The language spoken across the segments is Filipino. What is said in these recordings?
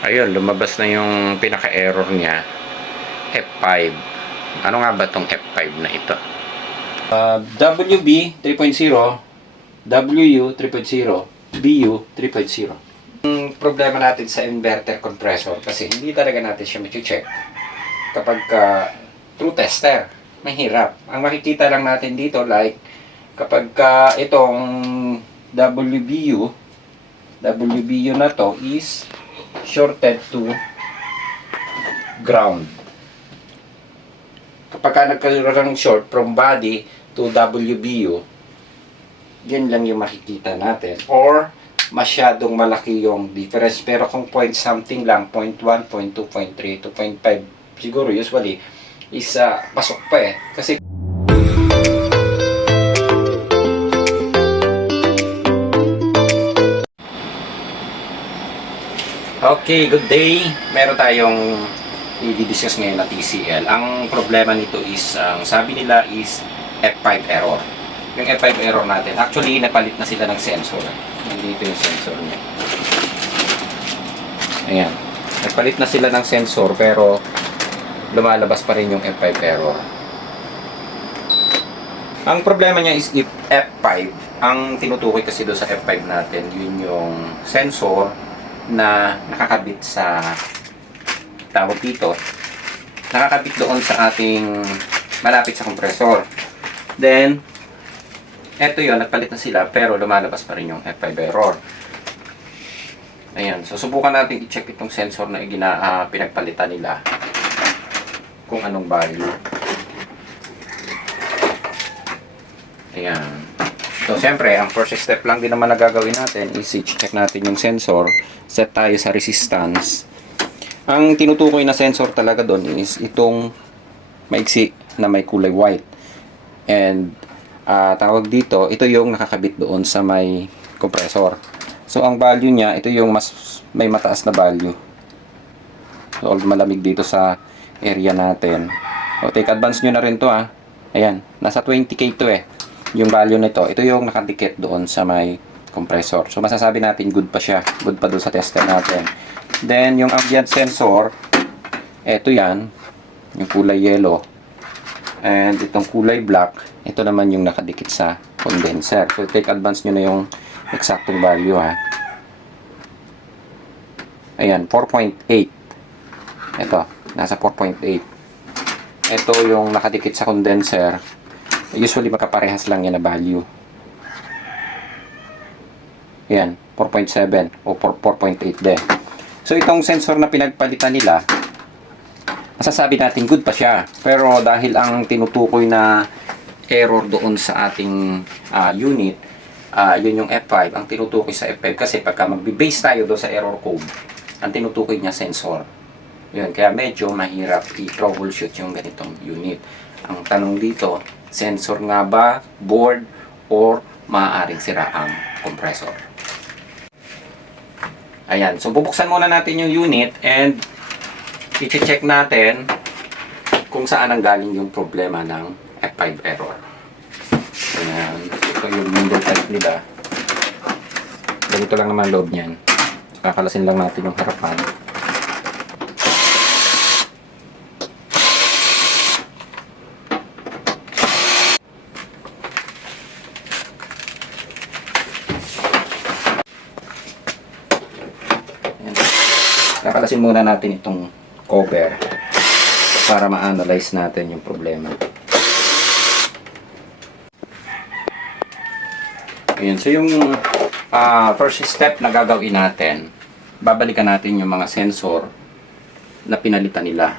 Ayun, lumabas na yung pinaka-error niya, F5. Ano nga ba tong F5 na ito? WB 3.0, WU 3.0, BU 3.0. Ang problema natin sa inverter compressor kasi hindi talaga natin siya ma-check kapag through tester. Mahirap. Ang makikita lang natin dito like kapag itong WBU na to is shorted to ground. Kapag nagkaroon ng short from body to WBU, yun lang yung makikita natin. Or masyadong malaki yung difference. Pero kung point something lang, 0.1, 0.2, 0.3, 2.5, siguro usually is pasok pa eh. Kasi okay, good day. Meron tayong i-discuss ngayon na TCL. Ang problema nito is, ang sabi nila is F5 error. Yung F5 error natin, actually, napalit na sila ng sensor. Nandito yung sensor niya. Ayan. Nagpalit na sila ng sensor, pero lumalabas pa rin yung F5 error. Ang problema niya is if F5, ang tinutukoy kasi doon sa F5 natin, yun yung sensor na nakakabit sa tawag dito, nakakabit doon sa ating malapit sa compressor. Then eto yun, nagpalit na sila pero lumalabas pa rin yung F5 error. Ayan, so subukan natin i-check itong sensor na pinagpalitan nila kung anong value. Ayan. So siyempre, ang first step lang din naman na gagawin natin is i-check natin yung sensor. Set tayo sa resistance. Ang tinutukoy na sensor talaga doon is itong maiksi na may kulay white. And tawag dito, ito yung nakakabit doon sa may compressor. So ang value niya, ito yung may mataas na value. So malamig dito sa area natin. So take advance nyo na rin to ha. Ayan, nasa 20k to eh. Yung value nito, ito yung nakadikit doon sa may compressor. So masasabi natin good pa siya. Good pa doon sa tester natin. Then yung ambient sensor, eto yan, yung kulay yellow. And itong kulay black, ito naman yung nakadikit sa condenser. So take advance nyo na yung exactong value ha. Ayan, 4.8. Ito, nasa 4.8. Ito yung nakadikit sa condenser. Usually makaparehas lang yan na value. Ayan, 4.7 o 4.8 din. So itong sensor na pinagpalitan nila, masasabi natin good pa siya. Pero dahil ang tinutukoy na error doon sa ating unit, yun yung F5. Ang tinutukoy sa F5 kasi pagka magbe-base tayo doon sa error code, ang tinutukoy niya sensor. Yun, kaya medyo mahirap i-troubleshoot yung ganitong unit. Ang tanong dito, sensor nga ba, board, or maaaring sira ang compressor? Ayan, so bubuksan muna natin yung unit and i-check natin kung saan ang galing yung problema ng F5 error. Ayan, ito yung window type nila. Ganito lang naman loob niyan. Kakalasin lang natin yung harapan. Kakalasin muna natin itong cover para ma-analyze natin yung problema. Ayan, so yung first step na gagawin natin, babalikan natin yung mga sensor na pinalitan nila.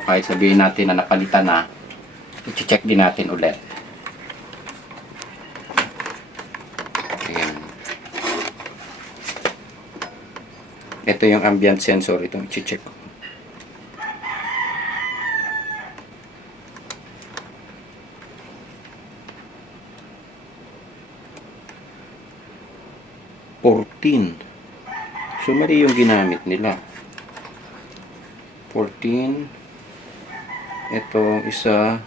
O kahit sabihin natin na napalitan na, i-check din natin ulit. Ayan. Ito yung ambient sensor, itong i-check. So mali yung ginamit nila. 14. Ito isa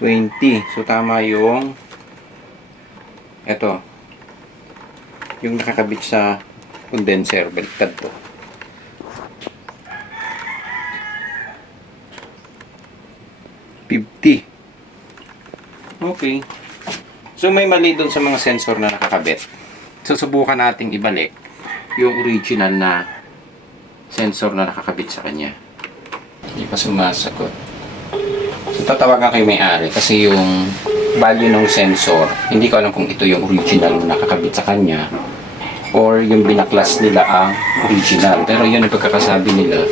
20. So tama yung ito yung nakakabit sa condenser. Baliktad to. $50. Okay. So may mali doon sa mga sensor na nakakabit. Susubukan nating ibalik yung original na sensor na nakakabit sa kanya. Hindi pa sumasagot. So tatawagan kayo may-ari kasi yung value ng sensor, hindi ko alam kung ito yung original na nakakabit sa kanya or yung binaklas nila ang original. Pero yun yung pagkakasabi nila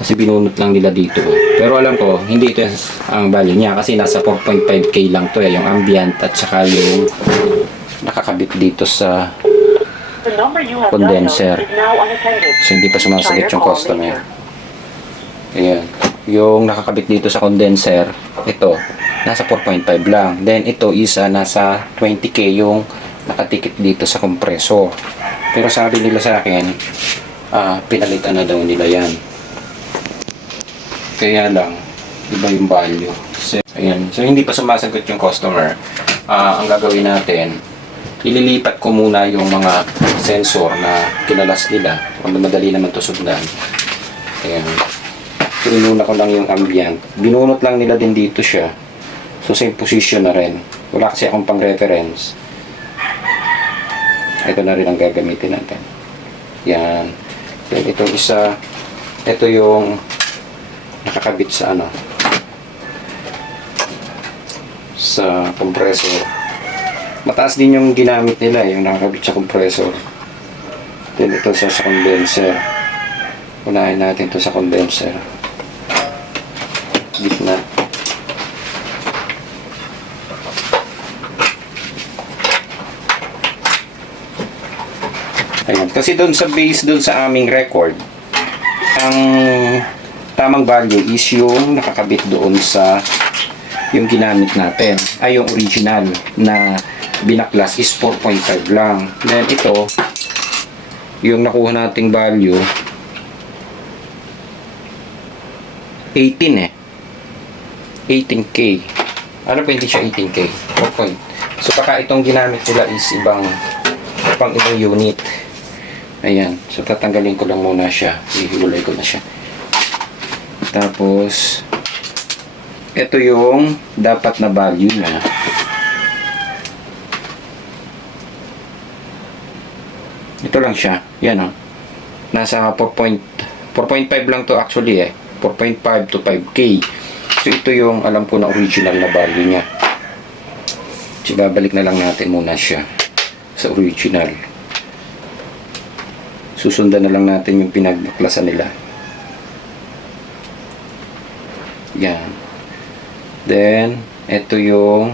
kasi binunot lang nila dito. Pero alam ko, hindi ito ang value niya kasi nasa 4.5K lang to yung ambient at saka yung nakakabit dito sa condenser. So hindi pa sumasagot yung customer. Ayan. Yung nakakabit dito sa condenser, ito, nasa 4.5 lang. Then ito isa nasa 20K yung nakatikit dito sa compressor. Pero sabi nila sa akin, pinalitan na daw nila yan. Kaya lang, iba yung value. So, ayan. So hindi pa sumasagot yung customer. Ang gagawin natin, ililipat ko muna yung mga sensor na kinalas nila. Kung madali naman to sundan. Ayan. Pinuna ko lang yung ambient. Binunot lang nila din dito siya. So same position na rin. Wala kasi akong pang reference. Ito na rin ang gagamitin natin. Yan. Then ito isa. Ito yung nakakabit sa ano. Sa compressor. Mataas din yung ginamit nila. Yung nakakabit sa compressor. Then ito sa condenser. Unahin natin ito sa condenser. Gitna. Ayan. Kasi doon sa base, doon sa aming record, ang tamang value is yung nakakabit doon sa yung ginamit natin. Ay, yung original na binaklas is 4.5 lang. Then ito, yung nakuha nating value, 18 18K. Ano pa hindi siya 18K? 4. So baka itong ginamit nila is ibang unit. Ayan. So tatanggalin ko lang muna siya. Ihihulay ko na siya. Tapos ito yung dapat na value na. Ito lang siya. Yan Nasa 4.5 lang to actually 4.5 to 5K. So ito yung alam ko na original na value niya. So babalik na lang natin muna siya sa original. Susundan na lang natin yung pinagbaklasan nila. Yan. Then ito yung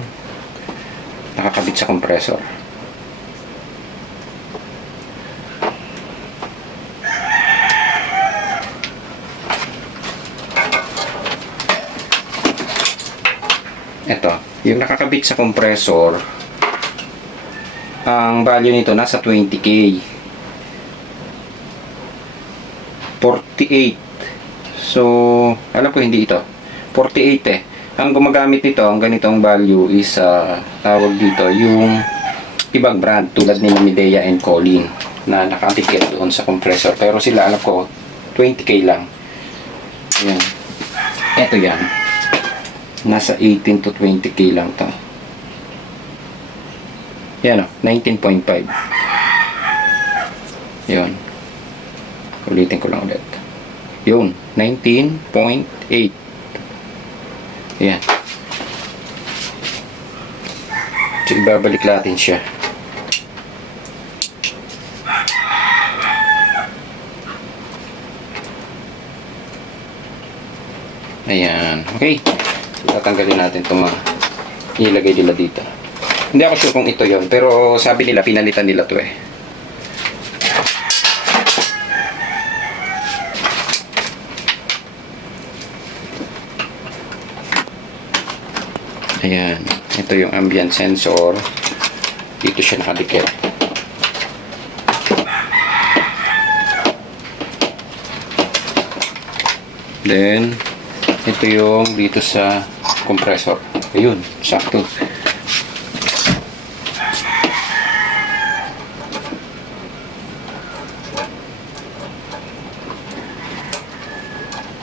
nakakabit sa compressor. Ito, yung nakakabit sa compressor, ang value nito nasa 20K. 48. So, alam ko hindi ito. 48 Ang gumagamit nito, ang ganitong value is tawag dito yung ibang brand tulad ni Midea and Colin na nakatikit doon sa compressor. Pero sila alam ko 20K lang. Ayan. Ito yan. Nasa 18 to 20K lang to. Yan 19.5. Yun. Ulitin ko lang ulit. Yun. 19.8. Yan. So, ibabalik natin siya. Ayan. Okay. Tatanggalin natin itong ilagay nila dito. Hindi ako sure kung ito yon, pero sabi nila pinalitan nila to Ayan. Ito yung ambient sensor. Dito siya nakadikit. Then ito yung dito sa compressor. Ayun, sakto.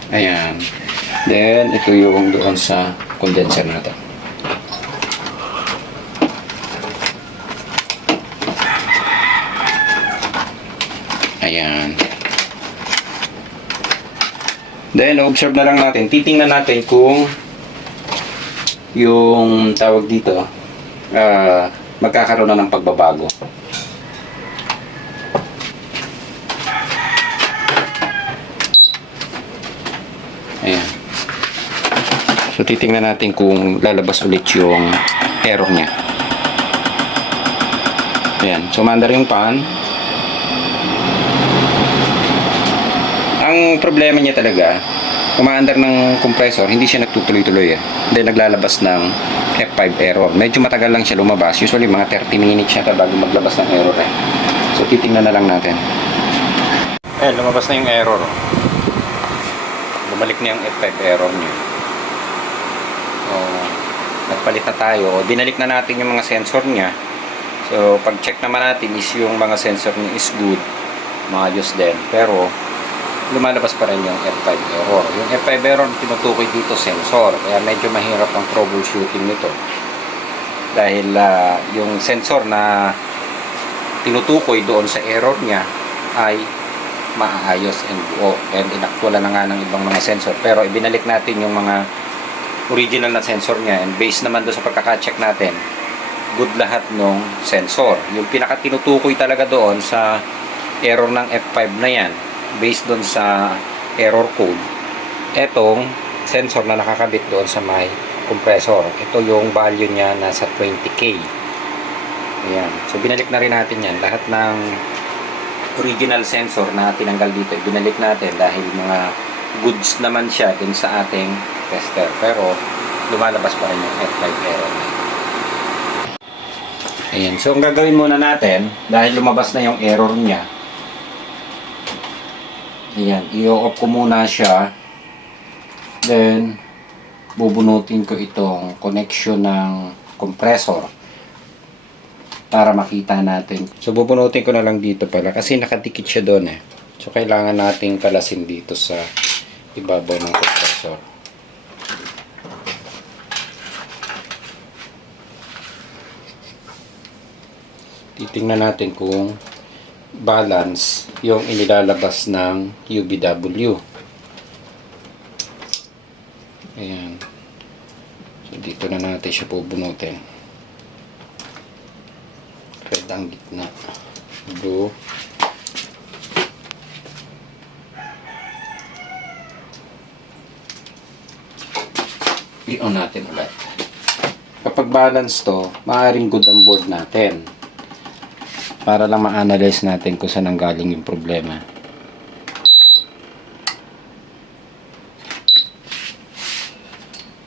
Ayan. Then, ito yung doon sa condenser natin. Ayan. Then, observe na lang natin. Titingnan natin kung yung tawag dito, magkakaroon na ng pagbabago. Ayan. So, titingnan natin kung lalabas ulit yung error niya. Ayan. So, mandar yung pan. Ang problema niya talaga, umaandar ng compressor, hindi siya nagtutuloy-tuloy eh. Then, naglalabas ng F5 error. Medyo matagal lang siya lumabas. Usually, mga 30 minutes siya bago maglabas ng error eh. So, titingnan na lang natin. Ayan, lumabas na yung error. Bumalik na yung F5 error niya. So, nagpalit na tayo. Binalik na natin yung mga sensor niya. So, pag-check naman natin is yung mga sensor niya is good. Maayos din. Pero, lumalabas pa rin yung F5 error. Yung F5 error, tinutukoy dito sensor. Kaya medyo mahirap ang troubleshooting nito. Dahil yung sensor na tinutukoy doon sa error niya ay maayos and buo. And inaktualan na nga ng ibang mga sensor. Pero ibinalik natin yung mga original na sensor niya. And based naman doon sa pagkaka-check natin, good lahat ng sensor. Yung pinaka tinutukoy talaga doon sa error ng F5 na yan, based doon sa error code, etong sensor na nakakabit doon sa may compressor. Ito yung value niya nasa 20K. Ayan. So, binalik na rin natin yan. Lahat ng original sensor na tinanggal dito, binalik natin dahil mga goods naman siya dun sa ating tester. Pero, lumalabas pa rin yung F5 error na. Ayan. So, ang gagawin muna natin, dahil lumabas na yung error niya, ayan, i-off ko muna siya. Then, bubunutin ko itong connection ng compressor para makita natin. So, bubunutin ko na lang dito pala kasi nakadikit siya doon eh. So, kailangan nating kalasin dito sa ibabaw ng compressor. Titingnan natin kung balance yung inilalabas ng UBW. Ayan. So, dito na natin siya pubunutin. Red ang gitna. Blue. I-on natin ulit. Kapag balance to, maaaring good ang board natin. Para lang ma-analyze natin kung saan nanggaling yung problema.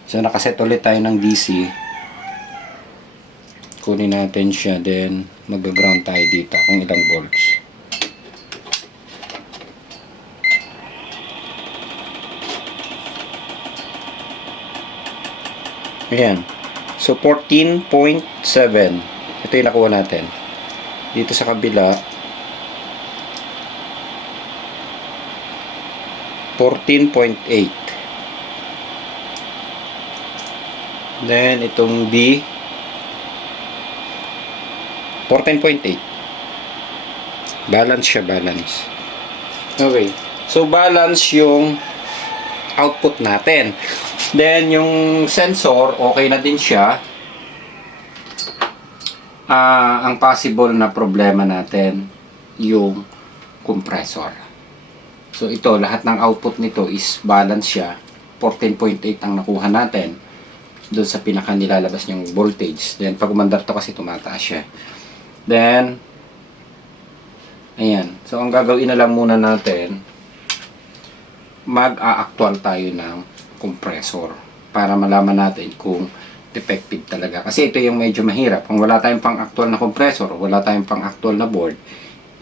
So, nakaset ulit tayo ng DC. Kunin natin siya, then mag-ground tayo dito kung ilang volts. Ayan. So, 14.7. Ito yung nakuha natin. Dito sa kabila 14.8. Then itong B 14.8. Balance siya, balance. Okay. So balance yung output natin. Then yung sensor okay na din siya. Ang possible na problema natin yung compressor. So ito, lahat ng output nito is balance siya. 14.8 ang nakuha natin doon sa pinaka nilalabas niyang voltage. Then pag umandar to kasi tumataas siya. Then ayan. So ang gagawin na lang muna natin, mag-a-actual tayo ng compressor para malaman natin kung defective talaga. Kasi ito yung medyo mahirap. Kung wala tayong pang-actual na compressor, wala tayong pang-actual na board,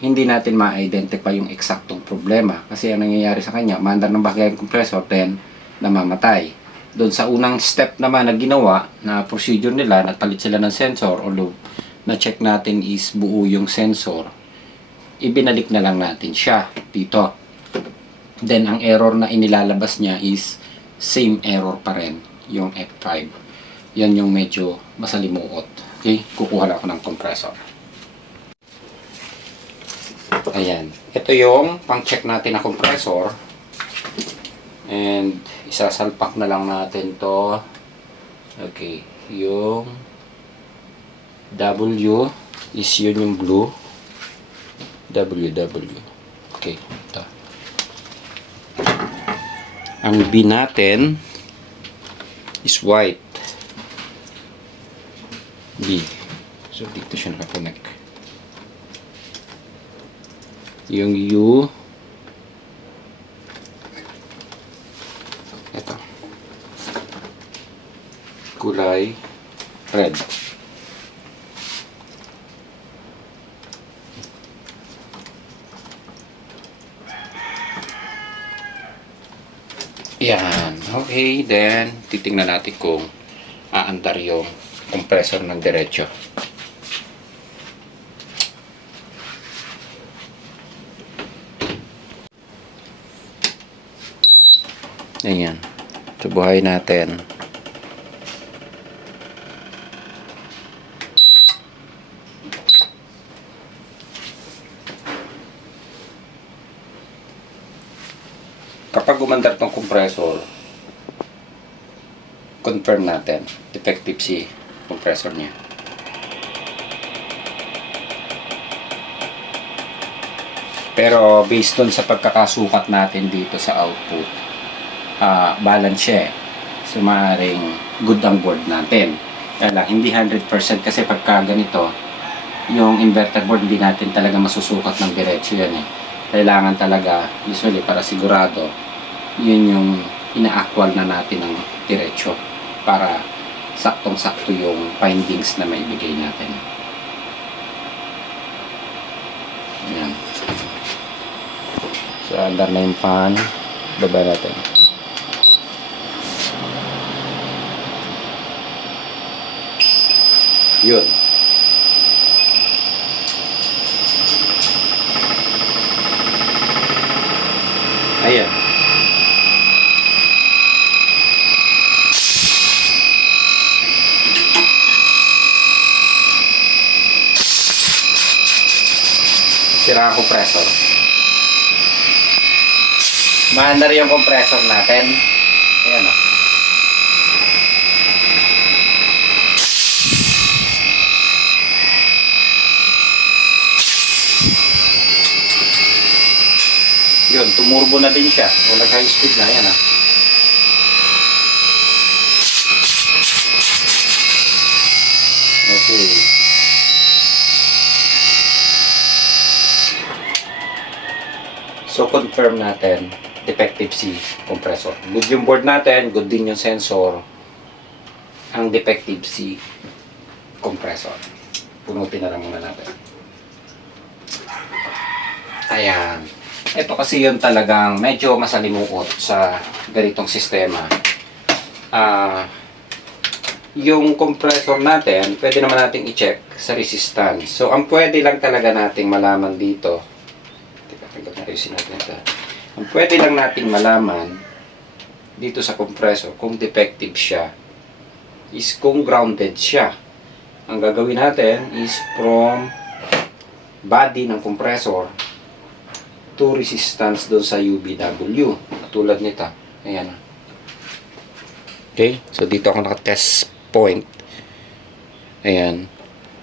hindi natin ma-identify yung eksaktong problema. Kasi ang nangyayari sa kanya, maandar ng bagay yung compressor, then namamatay. Doon sa unang step naman na ginawa, na procedure nila, nagpalit sila ng sensor, although na-check natin is buo yung sensor, ibinalik na lang natin siya dito. Then, ang error na inilalabas niya is same error pa rin, yung F5. Yan yung medyo masalimuot. Okay? Kukuha lang ako ng compressor. Ayan. Ito yung pang-check natin na compressor. And, isasalpak na lang natin to. Okay. Yung W is yun yung blue. W. Okay. Ito. Ang B natin is white. B. So, dito siya nakakonect. Yung U, ito. Kulay red. Yan. Okay, then titingnan natin kung aandar yung compressor ng diretso. Ayan. Subuhay natin. Kapag umandar tong compressor, confirm natin defective si compressor niya. Pero based dun sa pagkakasukat natin dito sa output, balance siya eh. So maaaring good ang board natin. Kaya lang, hindi 100% kasi pagka ganito, yung inverter board hindi natin talaga masusukat ng diretso yan eh. Kailangan talaga, usually para sigurado, yun yung ina-actual na natin ng diretso para saktong-sakto yung findings na maibigay natin. Ayan. So, andar na yung pan. Baba natin. Yun. Ayan. Sira ang compressor. Maandar yung compressor natin. Ayan o. Yun, tumurbo na din siya. O nag-high speed na. Ayan o. Okay. So, confirm natin, defective si compressor. Good yung board natin, good din yung sensor. Ang defective si compressor. Punutin na lang muna natin. Ayan. Ito kasi yun talagang medyo masalimuot sa ganitong sistema. Yung compressor natin, pwede naman natin i-check sa resistance. So, ang pwede lang talaga nating malaman dito, ang pwede lang nating malaman dito sa compressor kung defective siya is kung grounded siya. Ang gagawin natin is from body ng compressor to resistance doon sa UBW. Tulad nito. Ayan. Okay? So, dito ako naka-test point. Ayan.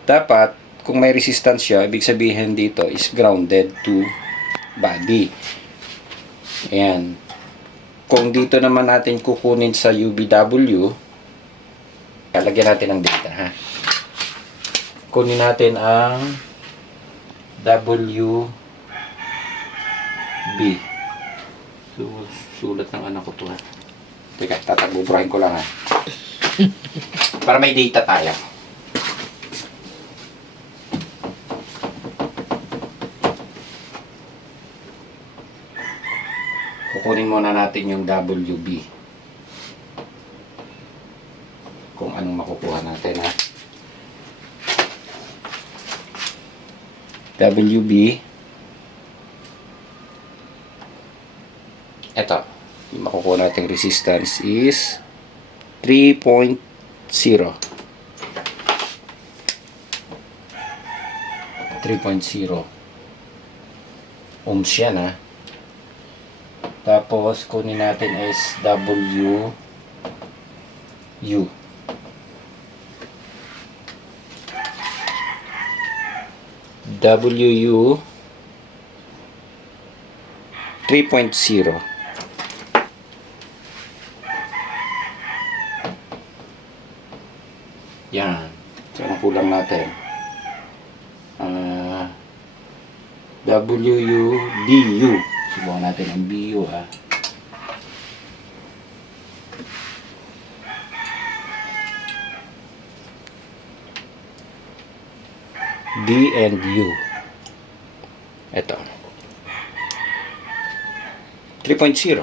Dapat, kung may resistance siya, ibig sabihin dito is grounded to body. Ayan. Kung dito naman natin kukunin sa UBW, lalagyan natin ng data, ha? Kunin natin ang WB. So, sulat ng anak ko to, ha? Teka, tatagbubrahin ko lang, ha? Para may data tayo. Kukunin muna natin yung WB. Kung anong makukuha natin, ha. WB Ito, yung makukuha nating resistance is 3.0. 3.0 ohms yan, ha. Tapos kunin natin is WU. WU 3.0. Yan. So, ang kulang natin. WU BU. Subukan natin ang BU, ha. D and U. Ito. 3.0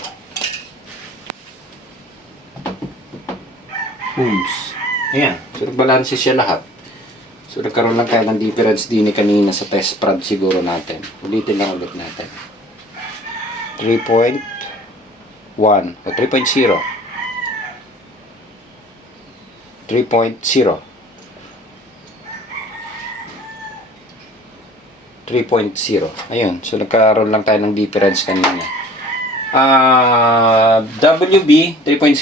ohms. Ayan. So, nagbalanse siya lahat. So, nagkaroon lang tayo ng difference din kanina sa test prod siguro natin. Ulitin lang ulit natin. 3.1 o 3.0. 3.0. 3.0. Ayun. So, nagkaroon lang tayo ng difference kanina. WB 3.0,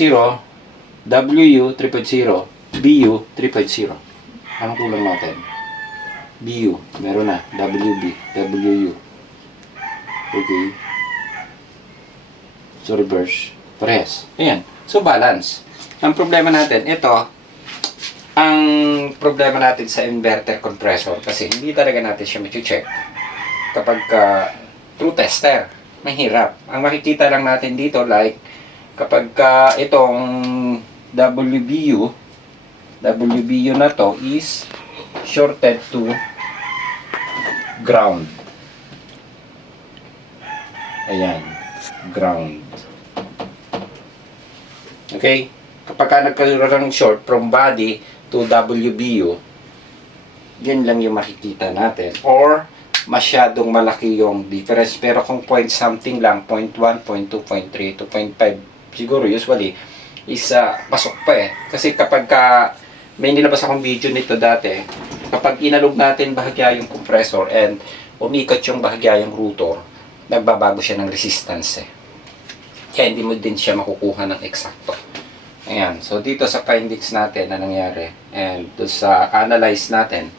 WU 3.0, BU 3.0. Anong kulang natin? BU. Meron na. WB, WU. Okay. So, reverse. Parehas. Ayan. So, balance. Ang problema natin, ito, ang problema natin sa inverter compressor kasi hindi talaga natin siya ma-check kapag through tester. Mahirap. Ang makikita lang natin dito like kapag itong WBU na to is shorted to ground. Ayan. Ground. Okay? Kapag nagkaroon ng short from body to WBU, yan lang yung makikita natin. Or, masyadong malaki yung difference. Pero kung point something lang, 0.1, 0.2, 0.3, 2.5, siguro usually, is pasok pa eh. Kasi kapag may nilabas akong video nito dati, kapag inalog natin bahagya yung compressor and umikot yung bahagya yung rotor, nagbabago siya ng resistance eh. Kaya hindi mo din siya makukuha ng eksakto. Ayan. So, dito sa findings natin na nangyari and doon sa analyze natin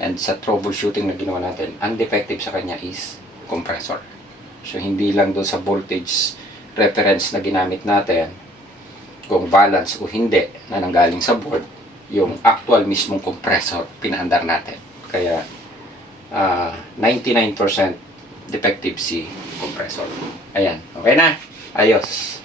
and sa troubleshooting na ginawa natin, ang defective sa kanya is compressor. So, hindi lang doon sa voltage reference na ginamit natin kung balance o hindi na nanggaling sa board, yung actual mismong compressor pinaandar natin. Kaya 99% defective si compressor. Ayan. Okay na? Ayos.